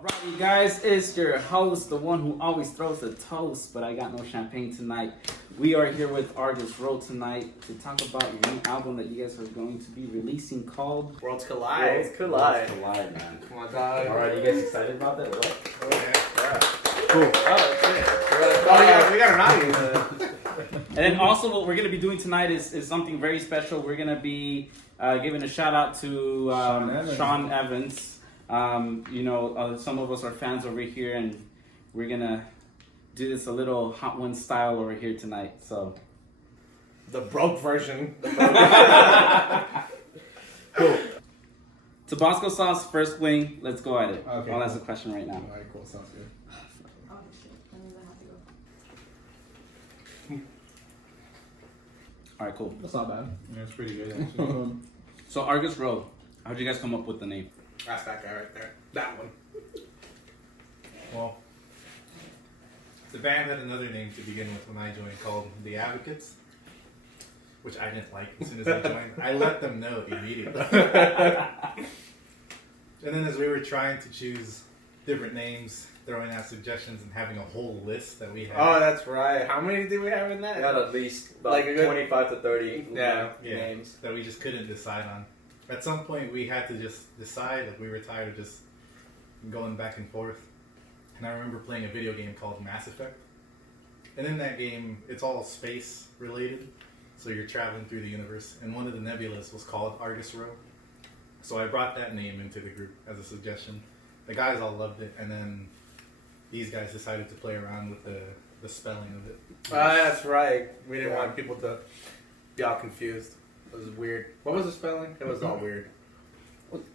Alrighty, guys, it's your host, the one who always throws the toast, but I got no champagne tonight. We are here with Argus Roh tonight to talk about your new album that you guys are going to be releasing called Worlds Collide. Worlds Collide, man. Come on, dog. Alright, you guys excited about that or what? Oh, yeah. Cool. Oh, we got an audience. And then also what we're going to be doing tonight is something very special. We're going to be giving a shout out to Sean Evans. Some of us are fans over here, and we're going to do this a little Hot One style over here tonight. So, The broke version. Cool. Tabasco sauce, first wing. Let's go at it. Okay, I'll ask a question right now. Alright, cool. Sounds good. Oh shit, that means I have to go. All right, cool. That's not bad. Yeah, it's pretty good actually. So Argus Roh, how'd you guys come up with the name? That's that guy right there. That one. Well, the band had another name to begin with when I joined called The Advocates, which I didn't like as soon as I joined. I let them know immediately. And then as we were trying to choose different names, throwing out suggestions and having a whole list that we had. Oh, that's right. How many do we have in that? We got at least about Like a good- 25 to 30 Yeah. names. That we just couldn't decide on. At some point, we had to just decide. Like we were tired of just going back and forth. And I remember playing a video game called Mass Effect. And in that game, it's all space related. So you're traveling through the universe. And one of the nebulas was called Argus Roh. So I brought that name into the group as a suggestion. The guys all loved it. And then these guys decided to play around with the spelling of it. That's right. We didn't want people to be all confused. It was weird. What was the spelling? It was all weird.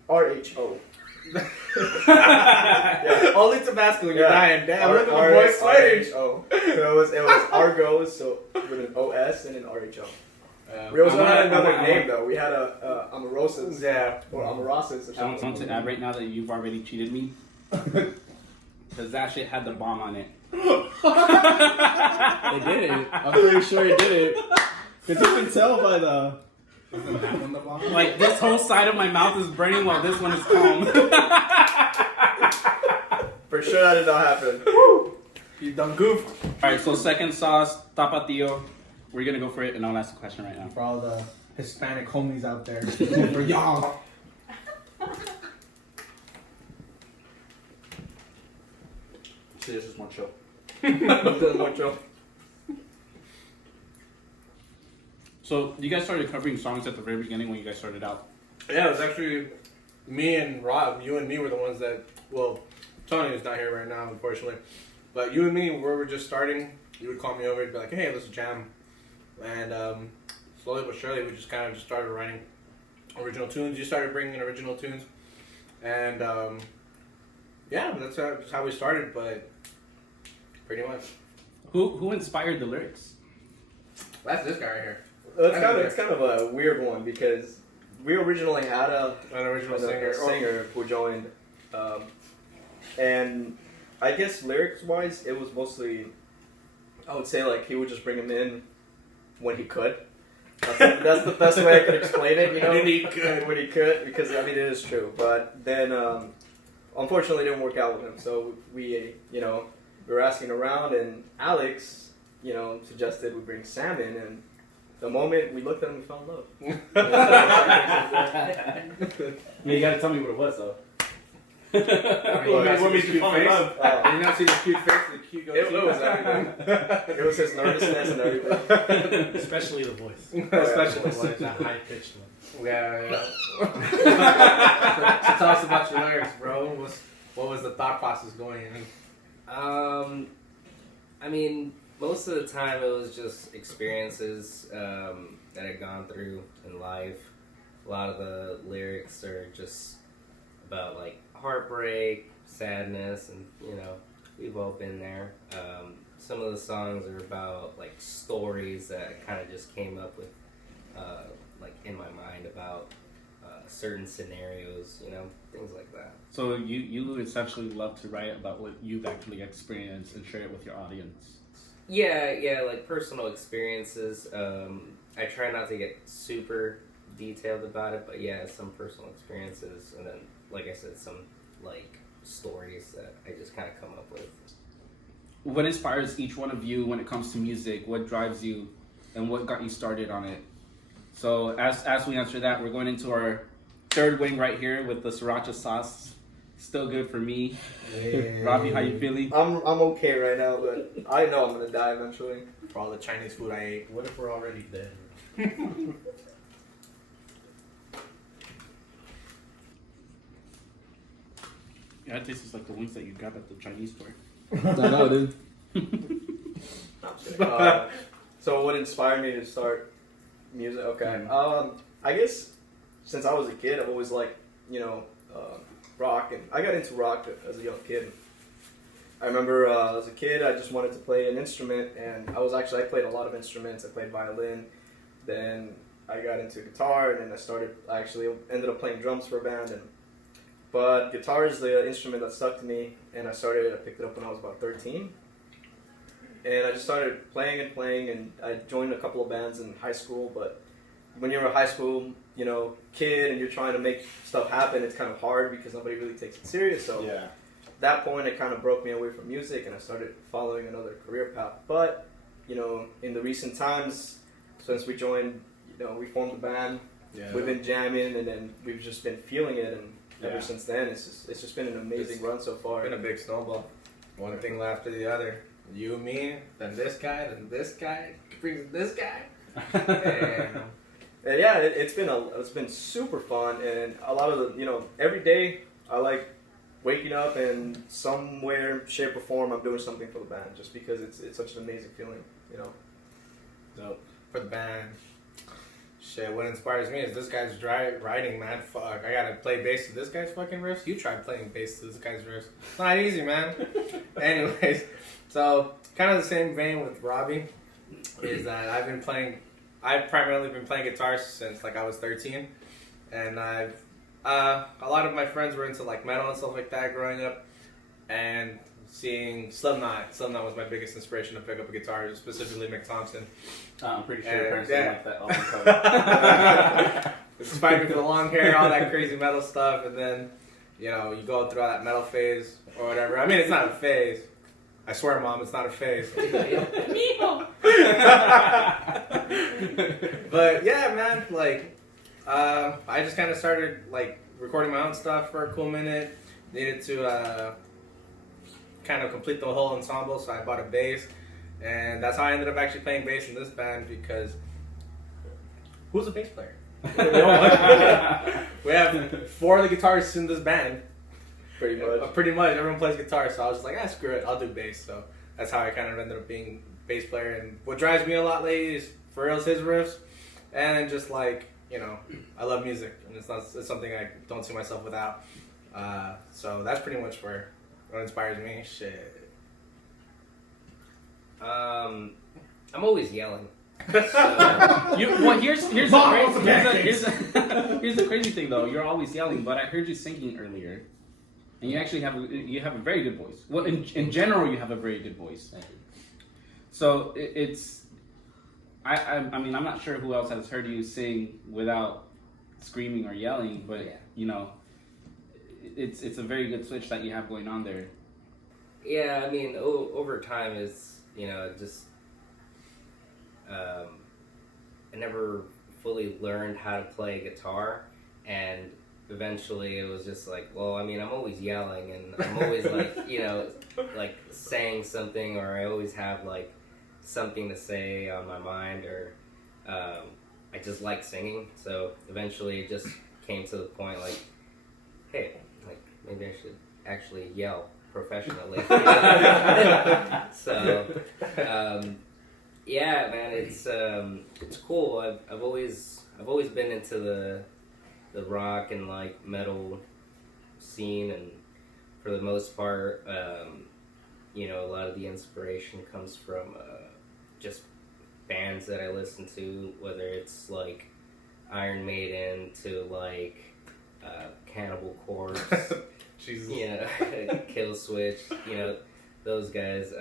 RHO. Yeah. Only Tabasco when you're dying. Damn, look at the boy sweating. RHO. So it was Argos, so with an OS and an RHO. We also I had want- another I want- name though. We had a Amorosis. Yeah. Or Amorosis or I want something. to add right now that you've already cheated me. Because that shit had the bomb on it. It did it. I'm pretty sure it did it. Because you can tell by the... Wasn't that one the bomb? Like, this whole side of my mouth is burning while this one is calm. For sure that did not happen. You done goofed. Alright, so second sauce, tapatio. We're gonna go for it, and I'll ask a question right now. For all the Hispanic homies out there. For y'all. See, this is more chill. Mucho. So, you guys started covering songs at the very beginning when you guys started out. Yeah, it was actually me and Rob. You and me were the ones that. Well, Tony is not here right now, unfortunately. But you and me, we were just starting. You would call me over and be like, "Hey, let's jam." And slowly but surely, we just kind of just started writing original tunes. You started bringing in original tunes, and yeah, that's how we started. But pretty much, Who inspired the lyrics? that's this guy right here, It's kind of a weird one because we originally had an original singer. who joined, and I guess lyrics wise, it was mostly, I would say like he would just bring him in when he could. That's the best way I could explain it, you know. When he could. When he could, because I mean it is true. But then, unfortunately, it didn't work out with him. So we were asking around, and Alex, suggested we bring Sam in, and the moment we looked at him, we fell in love. You gotta tell me what it was, though. What made you fall in love? Oh. Did you not see the cute face, the cute goatee? It was everything. It was his nervousness and everything. Especially the voice. Especially the Like voice. that high pitched one. Yeah. So tell us about your lyrics, bro. What was the thought process going in? I mean, most of the time it was just experiences that I'd gone through in life. A lot of the lyrics are just about like heartbreak, sadness, and we've all been there. Some of the songs are about like stories that kind of just came up with like in my mind about certain scenarios, things like that. So you essentially love to write about what you've actually experienced and share it with your audience. Yeah, like personal experiences. I try not to get super detailed about it, but yeah, some personal experiences, and then, like I said, some like stories what inspires each one of you when it comes to music? What drives you, and what got you started on it? So as we answer that, we're going into our third wing right here with the sriracha sauce. Still good for me. Robbie, how you feeling? I'm okay right now, but I know I'm gonna die eventually. For all the Chinese food I ate. What if we're already dead? Yeah, it tastes like the wings that you got at the Chinese store. I know, dude. So what inspired me to start music? Okay. I guess since I was a kid, I've always liked, rock, and I got into rock as a young kid. I remember as a kid, I just wanted to play an instrument, and I played a lot of instruments. I played violin, then I got into guitar, and then I actually ended up playing drums for a band. But guitar is the instrument that stuck to me, and I picked it up when I was about 13. And I just started playing, and I joined a couple of bands in high school. But when you're a high school, kid, and you're trying to make stuff happen, it's kind of hard because nobody really takes it serious. So Yeah. at that point, it kind of broke me away from music, and I started following another career path. But, in the recent times, since we joined, we formed a band, we've been jamming, and then we've just been feeling it, and ever since then, it's just been an amazing run so far. It's been a big snowball. One thing after the other. You, me, then this guy, brings this guy. And yeah, it's been super fun, and a lot of the every day I like waking up and somewhere, shape or form I'm doing something for the band, just because it's such an amazing feeling, So for the band, shit. What inspires me is this guy's writing, man. Fuck, I gotta play bass to this guy's fucking riffs. You tried playing bass to this guy's riffs. It's not easy, man. Anyways, so kind of the same vein with Robbie is that I've primarily been playing guitar since like I was 13, and a lot of my friends were into like metal and stuff like that growing up, and seeing Slipknot was my biggest inspiration to pick up a guitar, specifically Mick Thompson. I'm pretty sure your parents didn't like that album cover. Despite me for the long hair, all that crazy metal stuff, and then you go through all that metal phase or whatever. I mean, it's not a phase. I swear, Mom, it's not a phase. But yeah, man, like I just kind of started like recording my own stuff for a cool minute. Needed to kind of complete the whole ensemble, so I bought a bass, and that's how I ended up actually playing bass in this band. Because who's a bass player? We have 4 of the guitarists in this band. Pretty much, everyone plays guitar, so I was just like, screw it, I'll do bass. So that's how I kind of ended up being bass player. And what drives me a lot lately is for real his riffs, and just like I love music, and it's something I don't see myself without. So that's pretty much what inspires me. Shit. I'm always yelling. So, here's the crazy thing though. You're always yelling, but I heard you singing earlier, and you actually have a very good voice. Well, in general, you have a very good voice. So I mean, I'm not sure who else has heard you sing without screaming or yelling, but it's a very good switch that you have going on there. yeah, I mean, over time is just I never fully learned how to play guitar, and eventually it was just like, well, I mean, I'm always yelling, and I'm always like, like saying something, or I always have like something to say on my mind, or I just like singing. So eventually it just came to the point like, hey, like maybe I should actually yell professionally. So yeah, man, it's cool. I've always been into the rock and like metal scene, and for the most part, a lot of the inspiration comes from just bands that I listen to, whether it's like Iron Maiden to like Cannibal Corpse, Jesus. Kill Switch, those guys.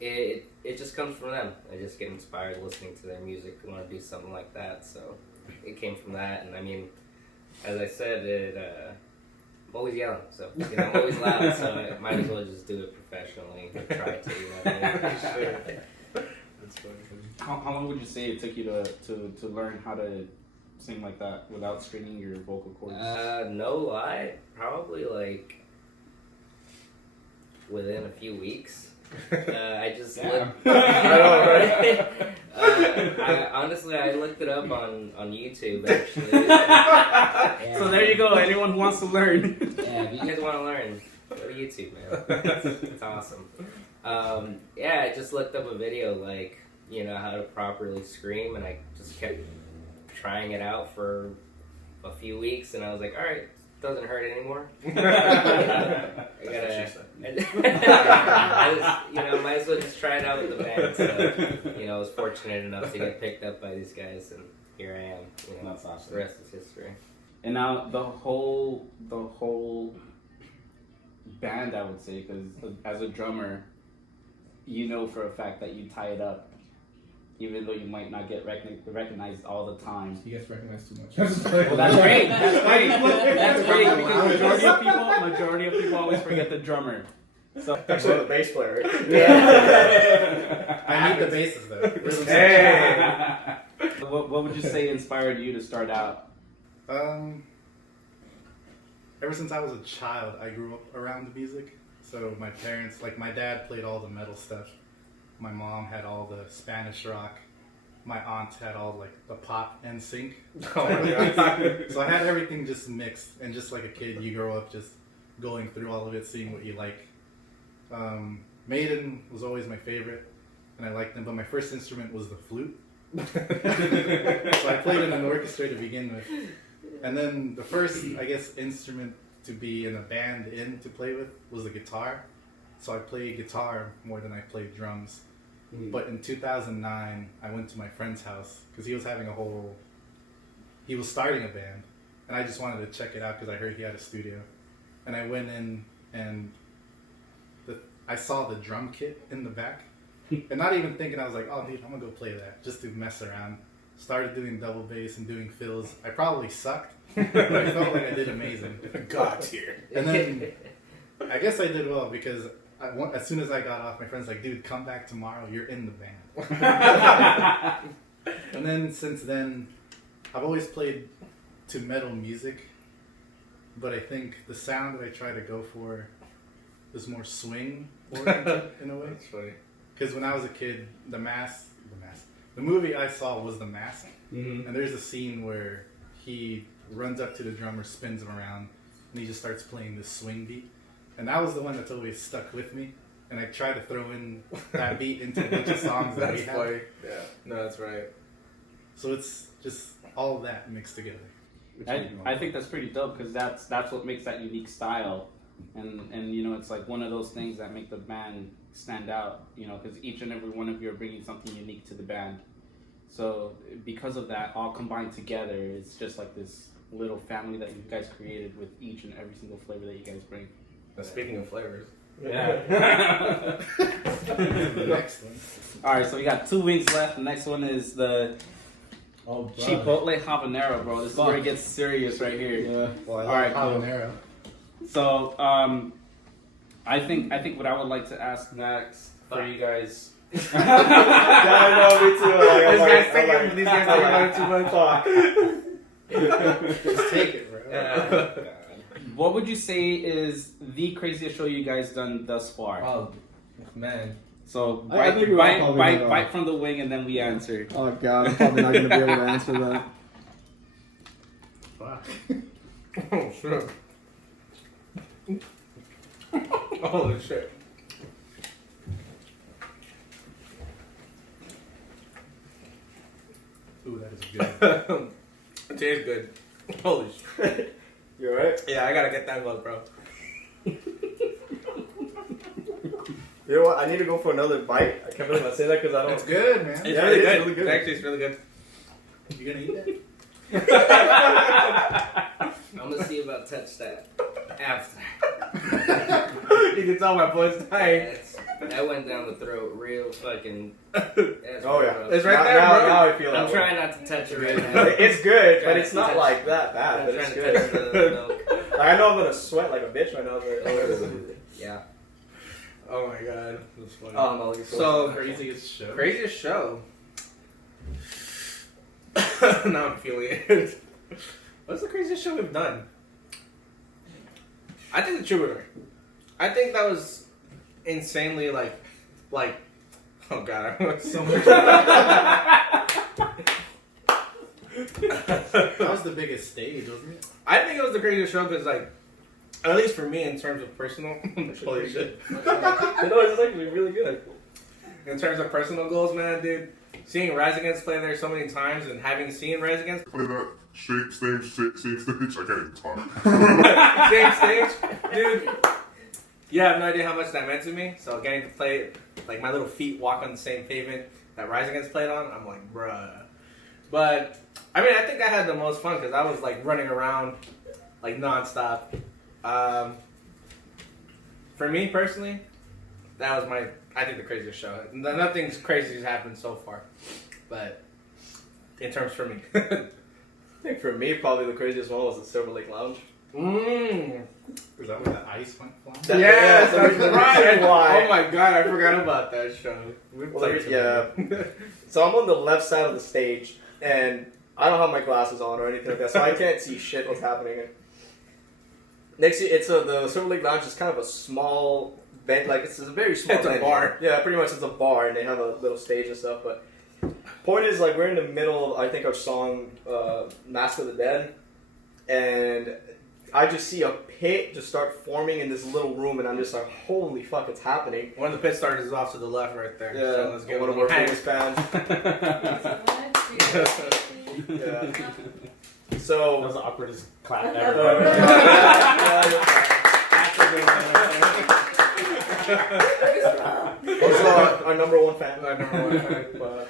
It just comes from them. I just get inspired listening to their music and want to do something like that. So it came from that, and I mean, as I said, always yelling, so I'm always loud, so I might as well just do it professionally or try to. You know what I mean? That's funny. How long would you say it took you to learn how to sing like that without straining your vocal cords? No lie, probably like within a few weeks. I just looked. I know, right? Honestly, I looked it up on YouTube actually. Yeah. So there you go. Anyone who wants to learn. Yeah, if you guys want to learn, go to YouTube, man. It's awesome. Yeah, I just looked up a video like how to properly scream, and I just kept trying it out for a few weeks, and I was like, all right. Doesn't hurt anymore. I might as well just try it out with the band. So, I was fortunate enough to get picked up by these guys, and here I am. That's awesome. The rest is history. And now the whole band, I would say, because as a drummer, for a fact that you tie it up, even though you might not get recognized all the time. He gets recognized too much. Well, that's great. That's great. That's great because majority of people always forget the drummer. So Actually, the bass player. I need the bassist though. Hey. What would you say inspired you to start out? Ever since I was a child, I grew up around music. So my parents, like my dad played all the metal stuff. My mom had all the Spanish rock. My aunt had all like the pop and sync. Oh my God. So I had everything just mixed, and just like a kid, you grow up just going through all of it, seeing what you like. Maiden was always my favorite, and I liked them, but my first instrument was the flute. So I played in an orchestra to begin with. And then the first, I guess, instrument to be in a band to play with was the guitar. So I played guitar more than I played drums. But in 2009, I went to my friend's house because he was starting a band, and I just wanted to check it out because I heard he had a studio. And I went in, and I saw the drum kit in the back, and not even thinking, I was like, oh dude, I'm gonna go play that just to mess around. Started doing double bass and doing fills. I probably sucked, but I felt like I did amazing. God tier. And then I guess I did well because as soon as I got off, my friend's like, dude, come back tomorrow, you're in the band. And then since then, I've always played to metal music, but I think the sound that I try to go for is more swing oriented in a way. That's funny. Because when I was a kid, the movie I saw was The Mask. Mm-hmm. And there's a scene where he runs up to the drummer, spins him around, and he just starts playing this swing beat. And that was the one that's always stuck with me. And I try to throw in that beat into a bunch of songs that we have. Funny. Yeah. No, that's right. So it's just all of that mixed together. I think that's pretty dope because that's what makes that unique style, and it's like one of those things that make the band stand out. Because each and every one of you are bringing something unique to the band. So because of that, all combined together, it's just like this little family that you guys created with each and every single flavor that you guys bring. Speaking of flavors. Yeah. The next one. All right, so we got 2 wings left. The next one is the Chipotle habanero, bro. This is where it gets serious right here. Yeah. Well, I All right, cool. habanero. So, I think what I would like to ask next for you guys. Yeah, I know, me too. These guys thinking too much. Just take it, bro. What would you say is the craziest show you guys done thus far? Oh, man. So I think we all probably know. bite from the wing and then we answer. Oh god, I'm probably not gonna be able to answer that. Fuck. Oh, shit. Holy shit. Ooh, that is good. It tastes good. Holy shit. You alright? Yeah, I gotta get that glove, bro. You know what? I need to go for another bite. I can't believe I say that because I don't. It's good, man. It's Yeah, really it is good. really good. It actually is really good. You gonna eat that? I'm gonna see about touch that after. You can tell my voice tired. That went down the throat real fucking. Oh yeah, It's right now, there, now, bro. now I feel that I'm way. trying not to touch it right now. It's good, but Trying it's to not touch- like that bad. I'm But trying it's to good. touch the milk. I know I'm gonna sweat like a bitch right now. But Yeah. Oh my god, that's funny. Oh, no, looking So Craziest show. craziest show. Now I'm feeling it. What's the craziest show we've done? I think the Troubadour. I think that was insanely like, oh god, I So much. That was the biggest stage, wasn't it? I think it was the craziest show because, like, at least for me, in terms of personal, holy shit. No, it's actually really good. In terms of personal goals, man, dude, seeing Rise Against play there so many times and having seen Rise Against play that same stage, I can't even talk. same stage, dude. You have no idea how much that meant to me. So getting to play, like, my little feet walk on the same pavement that Rise Against played on, I'm like, bruh. But I mean, I think I had the most fun because I was like running around like nonstop. For me personally, that was I think the craziest show. Nothing crazy has happened so far, but in terms for me. I think for me, probably the craziest one was the Silver Lake Lounge. Was that where the ice went flying? Yes, so that's the right. reason why- Oh my god, I forgot about that show. We played some yeah. So I'm on the left side of the stage, and I don't have my glasses on or anything like that, so I can't see shit what's happening. Next, the Silver Lake Lounge is kind of a small band, like it's a very small. It's a venue. bar. Yeah, pretty much it's a bar, and they have a little stage and stuff. But point is, like, we're in the middle, I think, of song "Mask of the Dead," and I just see a pit just start forming in this little room, and I'm just like, holy fuck, it's happening. One of the pit starters is off to the left right there. Yeah, So let's give one him of our a hand. biggest fans. Yeah. So That was the awkwardest clap Yeah, ever. also our number one fan. Our number one fan.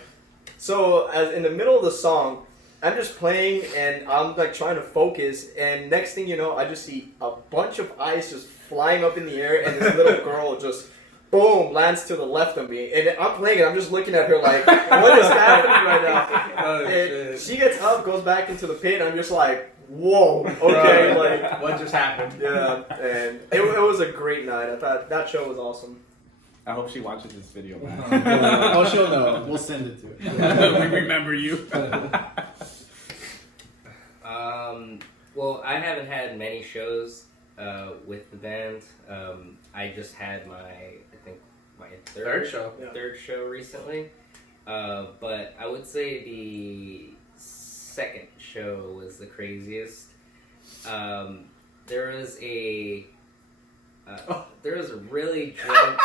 So as in the middle of the song, I'm just playing and I'm like trying to focus, and next thing you know, I just see a bunch of ice just flying up in the air, and this little girl just boom lands to the left of me, and I'm playing and I'm just looking at her like, what is happening right now? Oh, And shit. she gets up, goes back into the pit, and I'm just like, whoa, okay, Right. like. What just happened? Yeah, and it was a great night. I thought that show was awesome. I hope she watches this video, man. Oh, she'll know. We'll send it to her. We remember you. Well, I haven't had many shows with the band. I just had my Third show. third show recently. But I would say the second show was the craziest. There was a really drunk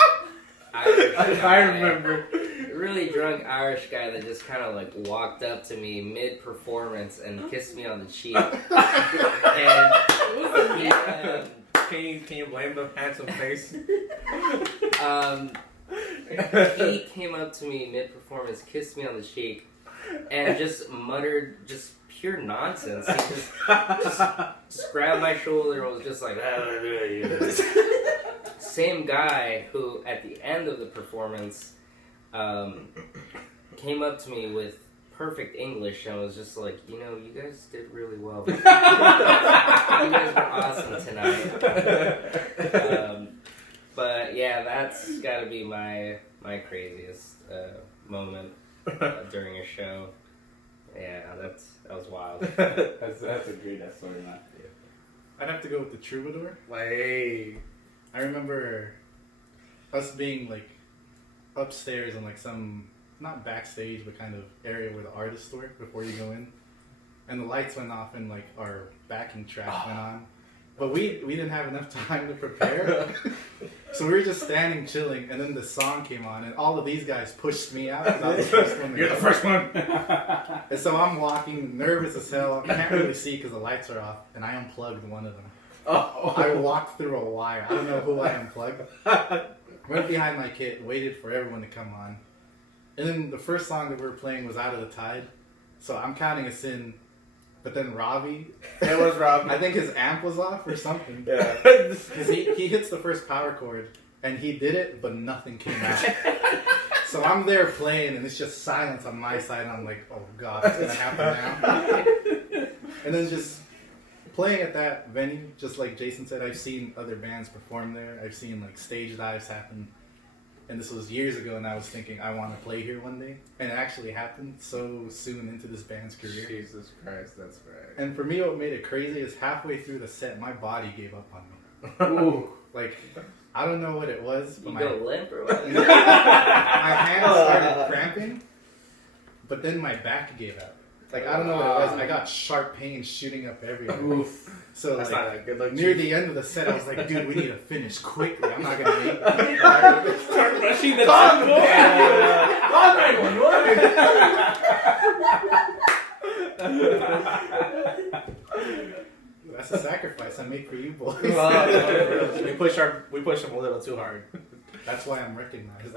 Irish guy. I remember. A really drunk Irish guy that just kind of like walked up to me mid-performance and kissed me on the cheek. And he, Can you blame the handsome face? he came up to me mid-performance, kissed me on the cheek, and just muttered just pure nonsense. He just grabbed my shoulder and was just like, same guy who at the end of the performance came up to me with perfect English and was just like, you know, you guys did really well. You guys were awesome tonight. But yeah, that's got to be my craziest moment during a show. Yeah, that was wild. That's a great story, man. I'd have to go with the Troubadour. Like, I remember us being like upstairs in like some, not backstage, but kind of area where the artists were before you go in. And the lights went off and like our backing track went on. But we didn't have enough time to prepare. So we were just standing chilling, and then the song came on, and all of these guys pushed me out. 'Cause I was the first one to you're go. the first one. And so I'm walking, nervous as hell. I can't really see because the lights are off, and I unplugged one of them. Oh. I walked through a wire. I don't know who I unplugged. Went behind my kit, waited for everyone to come on. And then the first song that we were playing was Out of the Tide. So I'm counting us in. But then Ravi, It was Rob. I think his amp was off or something. Yeah. Because he hits the first power chord, and he did it, but nothing came out. So I'm there playing, and it's just silence on my side, and I'm like, oh god, what's going to happen now? And then just playing at that venue, just like Jason said, I've seen other bands perform there. I've seen like stage dives happen. And this was years ago, and I was thinking, I want to play here one day. And it actually happened so soon into this band's career. Jesus Christ, that's right. And for me, what made it crazy is halfway through the set, my body gave up on me. Ooh. Like, I don't know what it was, but You my go limp or what? my hands started cramping, but then my back gave out. Like, I don't know what it was. I got sharp pains shooting up everywhere. Oof. So, That's like, not a good look. near the end of the set, I was like, dude, we need to finish quickly. I'm not going to make it. Start rushing the Call tempo. 911. That's a sacrifice I make for you boys. we push them a little too hard. That's why I'm recognized.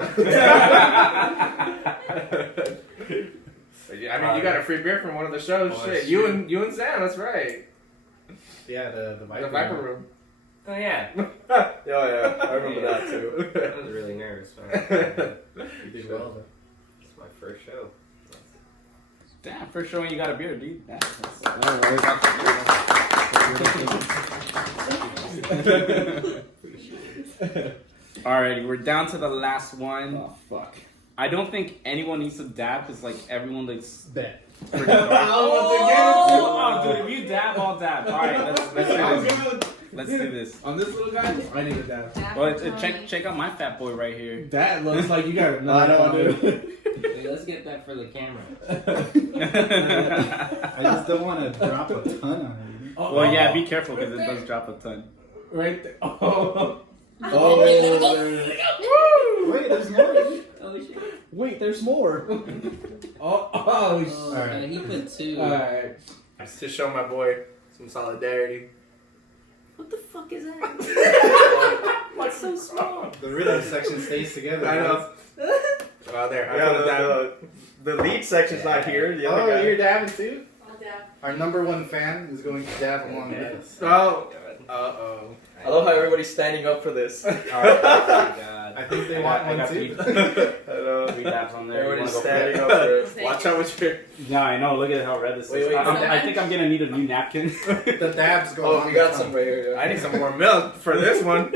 I mean, you got a free beer from one of the shows. Oh, Shit, shit. you and Sam. That's right. Yeah, the Viper. The Viper Room. Oh yeah, Yeah, I remember that too. I was really nervous. Man. You did well, though. It's my first show. Damn, first showing you got a beer, dude. Damn, Alrighty, we're down to the last one. Oh, fuck. I don't think anyone needs to dab because like everyone looks Bet. pretty dark. Oh, dude, if you dab, I'll dab. Alright, let's do this. Let's do this. On this little guy, I need a dab. Well, check out my fat boy right here. That looks like you got a I knife know, on it. Hey, let's get that for the camera. I just don't want to drop a ton on it. Well, yeah, be careful because it does drop a ton. Right there. Oh. Oh. Wait, there's more. Oh shit! Wait, there's more. Oh, shit. Oh, Alright. man, he put two. Alright. To show my boy some solidarity. What the fuck is that? What's so small? The rhythm section stays together. I know. guys. Oh, there. I Yeah, put it down. the lead section's not here. The other Oh, guy. you're dabbing too? I'll dab. Our number one fan is going to dab along with us. Oh. Uh-oh. I love how everybody's standing up for this. Oh my god. I think they want one too. I know. Three dabs on there. You Everybody's wanna go for standing it? up for it. Watch out with your... Yeah, I know. Look at how red this Wait, is. wait, I think I'm gonna need a new napkin. The dabs go Oh, on we the got tongue. some right here. I need some more milk for this one.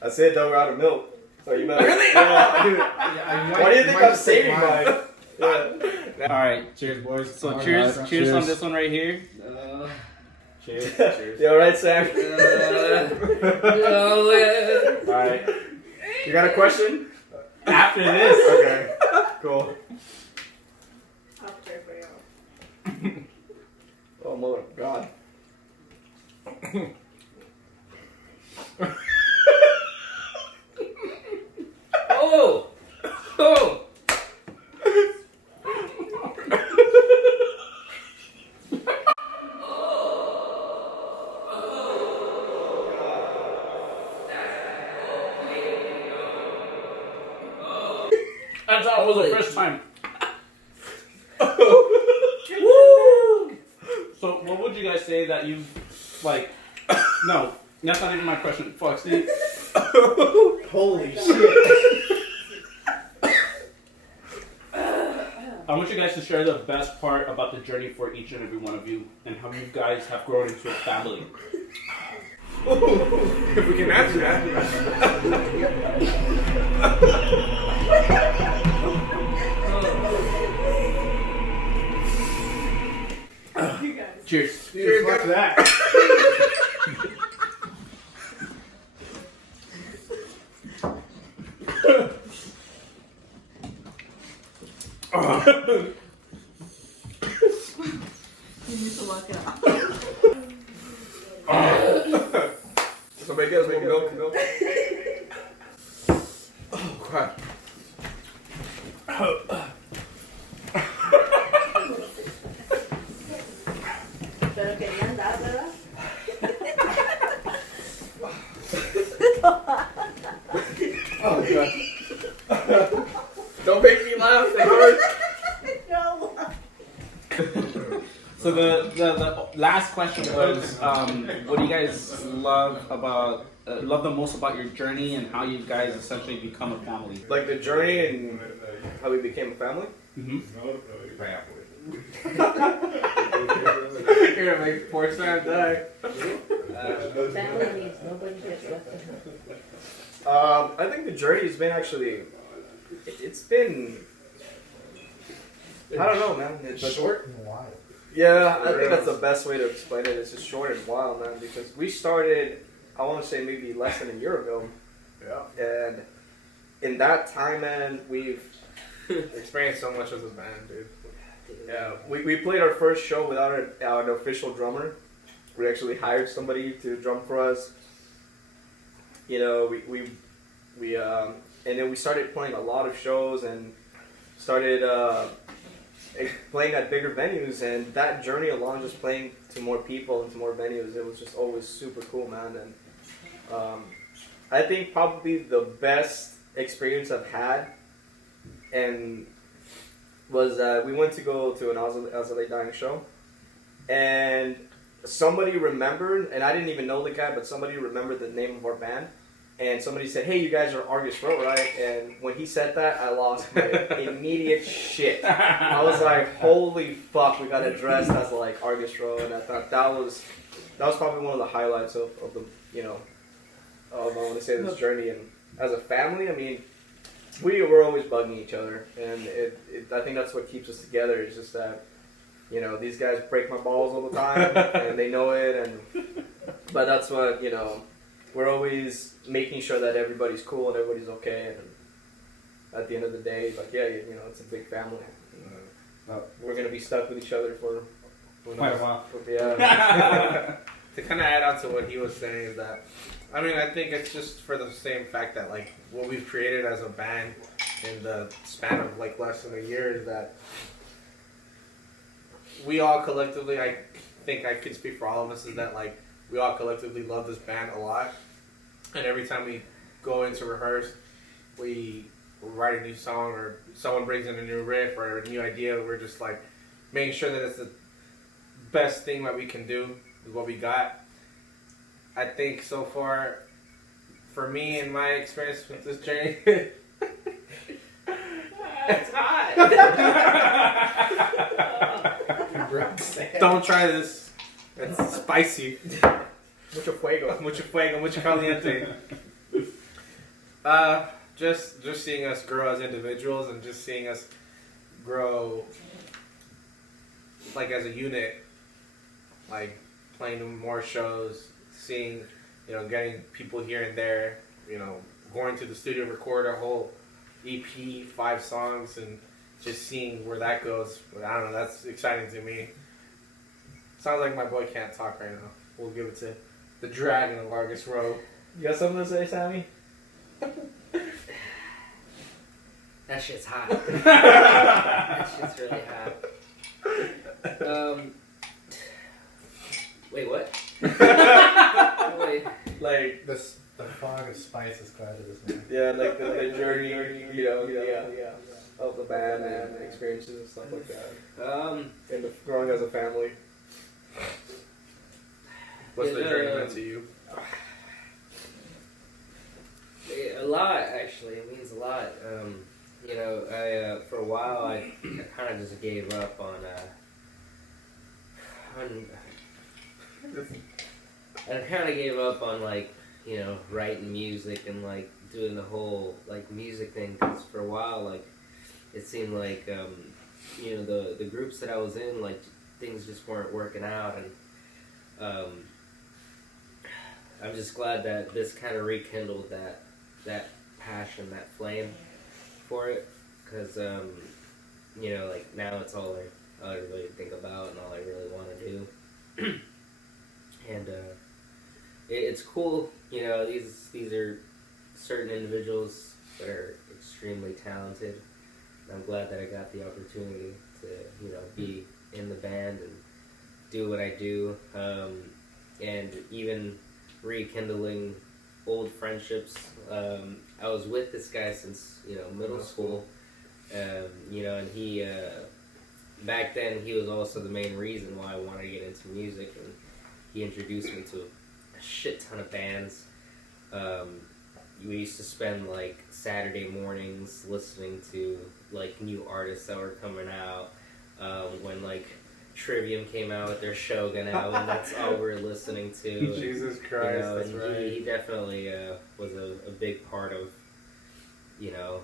That's it, though. We're out of milk. So you better. Really? Yeah, dude. Yeah, Why do you think might I'm just take saving mine? Yeah. All right. Cheers, boys. So Alright, cheers guys. on this one right here. Cheers. You alright, Sam? All right. You got a question? After this, Okay. Cool. I'll pray for you. Oh, mother God. Oh! Oh! I thought it was the first time. So, what would you guys say that you like? No, that's not even my question. Fuck, Steve. Holy shit. I want you guys to share the best part about the journey for each and every one of you, and how you guys have grown into a family. If we can answer that. You guys. Cheers. Dude, fuck that. You need to lock it up. Somebody get us more milk. Oh, God. Pero querían dar, ¿verdad? Oh, God. Don't make me laugh. It hurts. No. So the last question was, what do you guys love about love the most about your journey, and how you guys essentially become a family? Like the journey and how we became a family. Mm-hmm. You're gonna make poor Sam die. Family needs, nobody gets left behind. I think the journey has been actually, it's been, I don't know, man. It's Short and wild. Yeah, I think that's the best way to explain it. It's just short and wild, man. Because we started, I want to say maybe less than a year ago. Yeah. And in that time, man, we've Experienced so much as a band, dude. we played our first show without an official drummer. We actually hired somebody to drum for us. You know, we and then we started playing a lot of shows and started playing at bigger venues. And that journey along, just playing to more people and to more venues, it was just always super cool, man. And I think probably the best experience I've had and was we went to go to an Azalea Dying show, and somebody remembered, and I didn't even know the guy, but somebody remembered the name of our band, and somebody said, "Hey, you guys are Argus Roh, right?" And when he said that, I lost my immediate shit. I was like, "Holy fuck, we got addressed as like Argus Roh," and I thought that was probably one of the highlights of the, you know, of I want to say this journey. And as a family, I mean, we were always bugging each other, and I think that's what keeps us together. It's just that, you know, these guys break my balls all the time, and they know it. But that's what, you know, we're always making sure that everybody's cool and everybody's okay. And at the end of the day, like, yeah, you know, it's a big family. We're gonna be stuck with each other for Quite a while. Yeah. To kind of add on to what he was saying is that, I mean, I think it's just for the same fact that, like, what we've created as a band in the span of, like, less than a year is that we all collectively, I think I can speak for all of us, is that, like, we all collectively love this band a lot. And every time we go into rehearse, we write a new song or someone brings in a new riff or a new idea, we're just, like, making sure that it's the best thing that we can do with what we got. I think so far, for me and my experience with this journey, It's hot. don't try this. It's spicy. Mucho fuego. Mucho fuego, mucho caliente. Just seeing us grow as individuals and just seeing us grow, like, as a unit, like playing more shows, seeing, you know, getting people here and there, you know, going to the studio, record a whole EP, 5 songs, and just seeing where that goes. But I don't know, that's exciting to me. Sounds like my boy can't talk right now. We'll give it to the Dragon of Argus Roh. You got something to say, Sammy? That shit's hot. That shit's really hot. Wait, what? Wait. Like, The fog of spice is quite of this man. yeah, like the journey, you know, of the band and experiences and stuff like that. And growing as a family. What's the journey meant to you? A lot, actually. It means a lot. You know, I for a while I kind of just gave up on I kind of gave up on, like, you know, writing music and, like, doing the whole, like, music thing, because for a while, like, it seemed like you know, the groups that I was in, like, things just weren't working out, and I'm just glad that this kind of rekindled that passion, that flame for it, because you know, like, now it's all I really think about and all I really want to do. And it's cool, you know, these are certain individuals that are extremely talented, and I'm glad that I got the opportunity to, you know, be in the band and do what I do, and even rekindling old friendships. I was with this guy since, you know, middle school, you know, and he back then he was also the main reason why I wanted to get into music, and he introduced me to a shit ton of bands. We used to spend, like, Saturday mornings listening to, like, new artists that were coming out. When, like, Trivium came out with their Shogun album. That's all we're listening to. Jesus You Christ, know, that's and right. he definitely was a big part of, you know,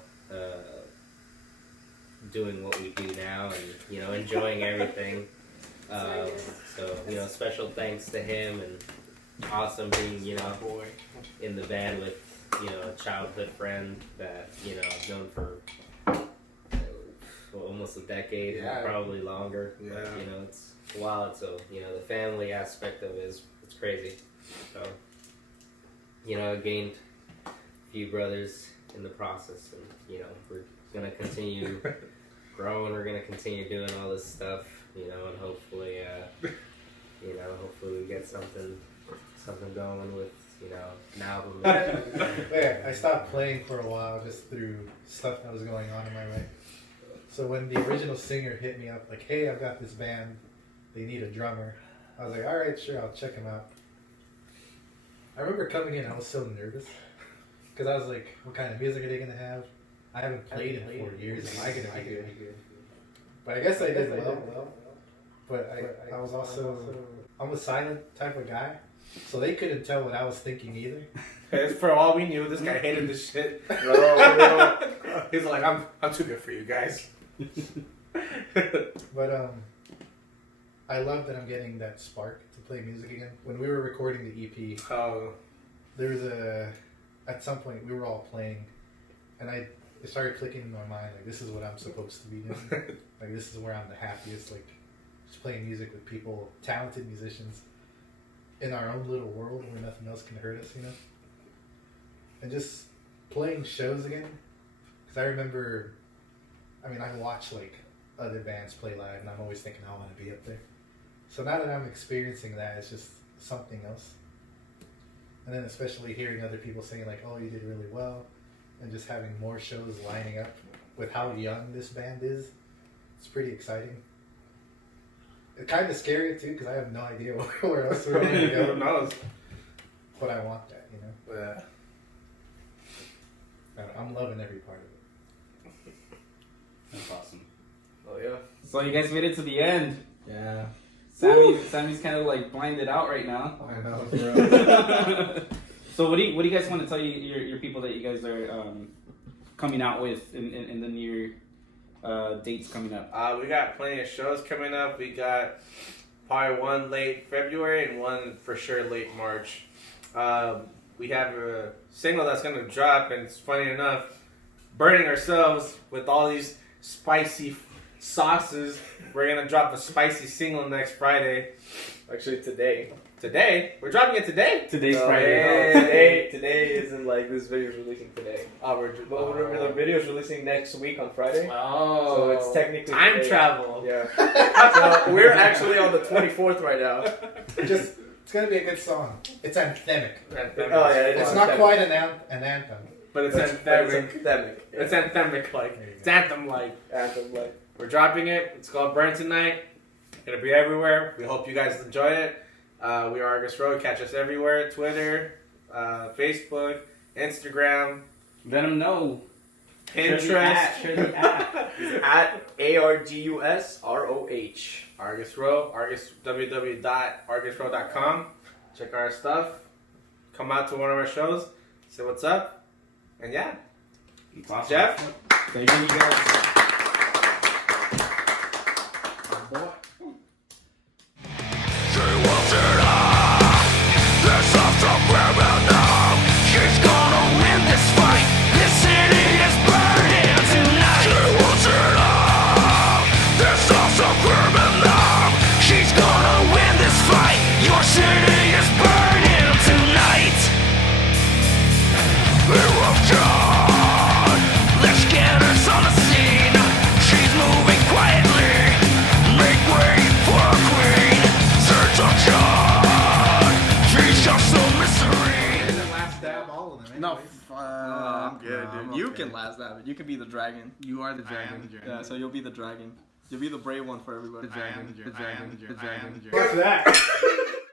doing what we do now and, you know, enjoying everything. So, you know, special thanks to him, and awesome being, you know, in the band with, you know, a childhood friend that, you know, I've known for almost a decade, Yeah. probably longer. Yeah. But, you know, it's wild. So, you know, the family aspect of it is, it's crazy. So, you know, I gained a few brothers in the process, and, you know, we're going to continue growing. We're going to continue doing all this stuff, you know, and hopefully, you know, hopefully we get something going with, you know, an album. Yeah, I stopped playing for a while just through stuff that was going on in my life. So when the original singer hit me up, like, hey, I've got this band, they need a drummer, I was like, all right, sure, I'll check him out. I remember coming in, I was so nervous, because I was like, what kind of music are they going to have? I haven't played in 4 years, am I going to be good? But I guess I did well. But I was also, I'm a silent type of guy, so they couldn't tell what I was thinking either. For all we knew, this guy hated this shit. He's like, I'm too good for you guys. But I love that I'm getting that spark to play music again. When we were recording the EP, there was at some point we were all playing, and it started clicking in my mind, like, this is what I'm supposed to be doing. Like, this is where I'm the happiest, like, just playing music with people, talented musicians, in our own little world where nothing else can hurt us, you know? And just playing shows again, because I remember, I watch, like, other bands play live, and I'm always thinking, I want to be up there. So now that I'm experiencing that, it's just something else. And then especially hearing other people saying, like, oh, you did really well, and just having more shows lining up with how young this band is, it's pretty exciting. It's kind of scary, too, because I have no idea where else we're going to go. Who knows? But I want that, you know? Yeah. I'm loving every part of it. That's awesome. Oh yeah. So you guys made it to the end. Yeah. Sammy's kind of like blinded out right now. I know, bro. So what do you guys want to tell your people that you guys are coming out with in the near dates coming up? We got plenty of shows coming up. We got probably one late February and one for sure late March. We have a single that's going to drop, and it's funny enough, burning ourselves with all these spicy sauces. We're going to drop a spicy single next Friday. Actually, today. Today? We're dropping it today? Today's No, Friday. no, today isn't like this video's releasing today. But The video's releasing next week on Friday. Oh. So it's technically time today. travel. Yeah. So we're actually on the 24th right now. It's going to be a good song. It's anthemic. Oh yeah, It's not quite an anthem. But it's It's anthemic. anthemic. It's anthemic like. There you It's go. anthem like. Anthem like. We're dropping it. It's called Burn Tonight. Gonna be everywhere. We hope you guys enjoy it. We are Argus Roh. Catch us everywhere. Twitter, Facebook, Instagram, Let them know. Pinterest. Share the app. At ARGUSROH. Argus Roh. www.argusroh.com. Check our stuff. Come out to one of our shows. Say what's up. And yeah. It's awesome. Jeff? Thank you guys. No, I'm good, No, dude. I'm You okay. can last that, but you can be the dragon. You are the I am dragon. the dragon. Yeah, so you'll be the dragon. You'll be the brave one for everybody. The dragon. The dragon. The dragon. What's that?